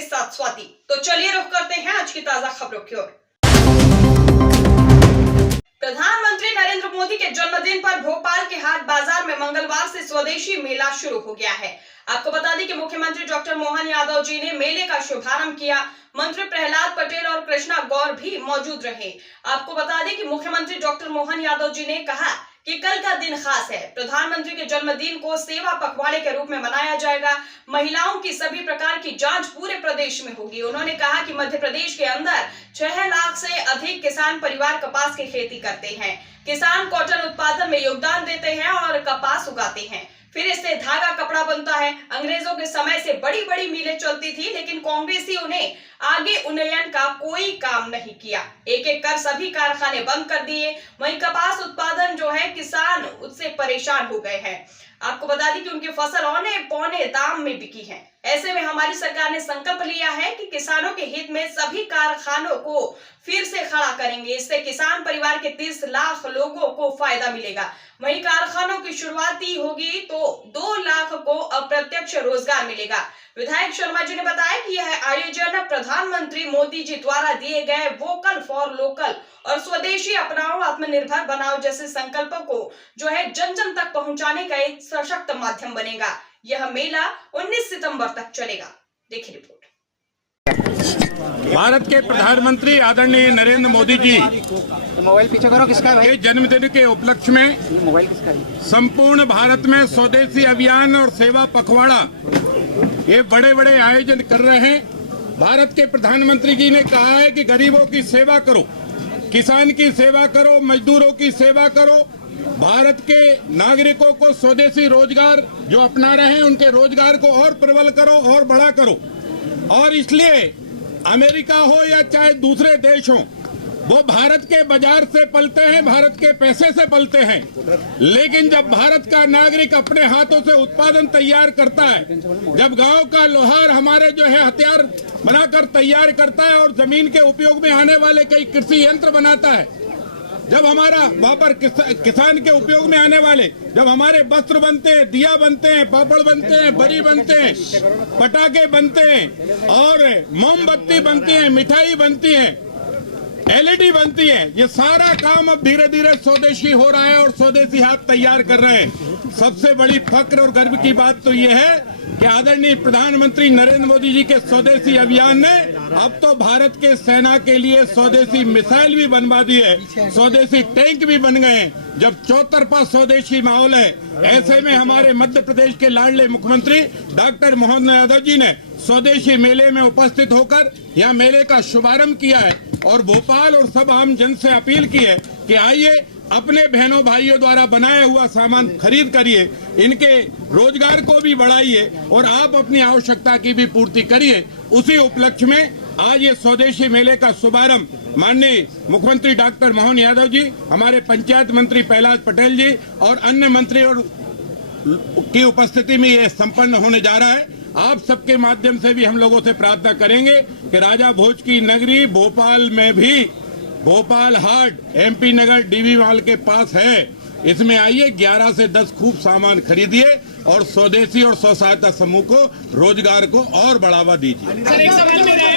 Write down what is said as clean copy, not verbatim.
आपके साथ स्वाति। तो चलिए रुख करते हैं आज की ताजा खबरों की ओर। प्रधानमंत्री नरेंद्र मोदी के जन्मदिन पर भोपाल के हाट बाजार में मंगलवार से स्वदेशी मेला शुरू हो गया है। आपको बता दें कि मुख्यमंत्री डॉक्टर मोहन यादव जी ने मेले का शुभारंभ किया। मंत्री प्रहलाद पटेल और कृष्णा गौर भी मौजूद रहे। आपको बता दें कि मुख्यमंत्री डॉक्टर मोहन यादव जी ने कहा कि कल का दिन खास है। प्रधानमंत्री के जन्मदिन को सेवा पखवाड़े के रूप में मनाया जाएगा। महिलाओं की सभी प्रकार की जांच पूरे प्रदेश में होगी। उन्होंने कहा कि मध्य प्रदेश के अंदर 6 लाख से अधिक किसान परिवार कपास की खेती करते हैं। किसान कॉटन उत्पादन में योगदान देते हैं और कपास उगाते हैं, फिर इससे धागा कपड़ा बनता है। अंग्रेजों के समय से बड़ी बड़ी मिलें चलती थी, लेकिन कांग्रेसियों ने आगे उन्नयन का कोई काम नहीं किया। एक एक कर सभी कारखाने बंद कर दिए। वहीं कपास उत्पादन जो है, किसान उससे परेशान हो गए हैं। आपको बता दें कि उनकी फसल औने पौने दाम में बिकी है। ऐसे में हमारी सरकार ने संकल्प लिया है कि किसानों के हित में सभी कारखानों को फिर से खड़ा करेंगे। इससे किसान परिवार के 30 लाख लोगों को फायदा मिलेगा। वहीं कारखानों की शुरुआती होगी तो 2 लाख को अप्रत्यक्ष रोजगार मिलेगा। विधायक शर्मा जी ने बताया कि यह आयोजन प्रधानमंत्री मोदी जी द्वारा दिए गए वोकल फॉर लोकल और स्वदेशी अपनाओ आत्मनिर्भर बनाओ जैसे संकल्पों को जो है जन जन तक पहुंचाने का एक सशक्त माध्यम बनेगा। यह मेला 19 सितंबर तक चलेगा। देखिए रिपोर्ट। भारत के प्रधानमंत्री आदरणीय नरेंद्र मोदी जी मोबाइल पीछे करो, किसका है भाई? के जन्मदिन के उपलक्ष्य में मोबाइल किसका है? संपूर्ण भारत में स्वदेशी अभियान और सेवा पखवाड़ा ये बड़े बड़े आयोजन कर रहे हैं। भारत के प्रधानमंत्री जी ने कहा है कि गरीबों की सेवा करो, किसान की सेवा करो, मजदूरों की सेवा करो। भारत के नागरिकों को स्वदेशी रोजगार जो अपना रहे हैं उनके रोजगार को और प्रबल करो और बड़ा करो। और इसलिए अमेरिका हो या चाहे दूसरे देश हो, वो भारत के बाजार से पलते हैं, भारत के पैसे से पलते हैं। लेकिन जब भारत का नागरिक अपने हाथों से उत्पादन तैयार करता है, जब गांव का लोहार हमारे जो है हथियार बनाकर तैयार करता है और जमीन के उपयोग में आने वाले कई कृषि यंत्र बनाता है, जब हमारा वहां पर किसान के उपयोग में आने वाले जब हमारे वस्त्र बनते हैं, दिया बनते हैं, पापड़ बनते हैं, बरी बनते हैं, पटाखे बनते हैं और मोमबत्ती बनती है, मिठाई बनती है, LED बनती है, ये सारा काम अब धीरे धीरे स्वदेशी हो रहा है और स्वदेशी हाथ तैयार कर रहे हैं। सबसे बड़ी फक्र और गर्व की बात तो ये है कि आदरणीय प्रधानमंत्री नरेंद्र मोदी जी के स्वदेशी अभियान ने अब तो भारत के सेना के लिए स्वदेशी मिसाइल भी बनवा दी है, स्वदेशी टैंक भी बन गए हैं। जब चौतरफा स्वदेशी माहौल है, ऐसे में हमारे मध्य प्रदेश के लाडले मुख्यमंत्री डॉक्टर मोहन यादव जी ने स्वदेशी मेले में उपस्थित होकर यहाँ मेले का शुभारंभ किया है और भोपाल और सब आम जन से अपील की है कि आइए अपने बहनों भाइयों द्वारा बनाया हुआ सामान खरीद करिए, इनके रोजगार को भी बढ़ाइए और आप अपनी आवश्यकता की भी पूर्ति करिए। उसी उपलक्ष्य में आज ये स्वदेशी मेले का शुभारंभ माननीय मुख्यमंत्री डॉक्टर मोहन यादव जी, हमारे पंचायत मंत्री प्रहलाद पटेल जी और अन्य मंत्री और की उपस्थिति में ये संपन्न होने जा रहा है। आप सबके माध्यम से भी हम लोगों से प्रार्थना करेंगे कि राजा भोज की नगरी भोपाल में भी भोपाल हाट MP नगर DB मॉल के पास है, इसमें आइए 11 से 10 खूब सामान खरीदिए और स्वदेशी और स्व सहायता समूह को रोजगार को और बढ़ावा दीजिए।